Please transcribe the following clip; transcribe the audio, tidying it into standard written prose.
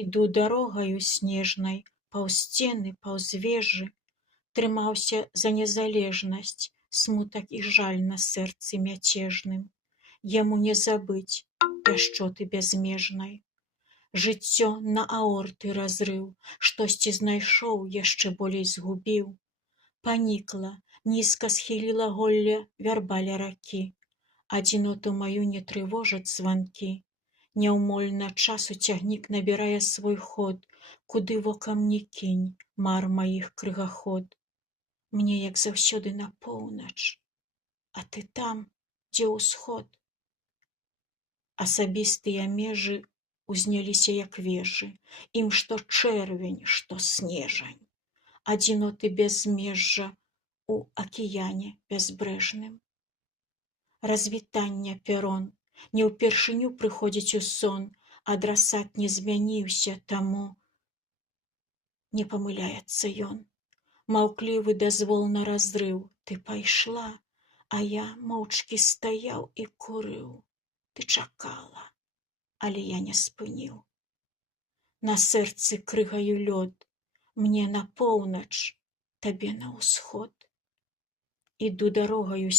Іду дарогаю снежнай, паўз сцены, паўз вежы, трымаўся за незалежнасць, смутак і жаль на сэрцы мяцежным. Яму не забыць пяшчоты бязмежнай. Жыццё на аорты разрыў, штосьці знайшоў, яшчэ болей згубіў. Панікла, нізка схіліла голле вярба ля ракі. Адзіноту маю не трывожаць званкі. Няўмольна часу цягнік набірае свой ход, куды вокам не кінь, мар маіх крыгаход. Мне, як заўсёды, на поўнач, а ты там, дзе ўсход. Асабістыя межы узняліся як вежы, ім што чэрвень, што снежань. Адзіноты бязмежжа у акіяне бязбрэжным. Развітання перон, не ўпершыню прыходзіць у сон, адрасат не змяніўся, таму не памыляецца ён. Маўклівы дазвол на разрыў, ты пайшла, а я моўчкі стаяў і курыў. Ты чакала, але я не спыніў. На сэрцы крыгаю лёд, мне на поўнач, табе на ўсход. Іду дарогаю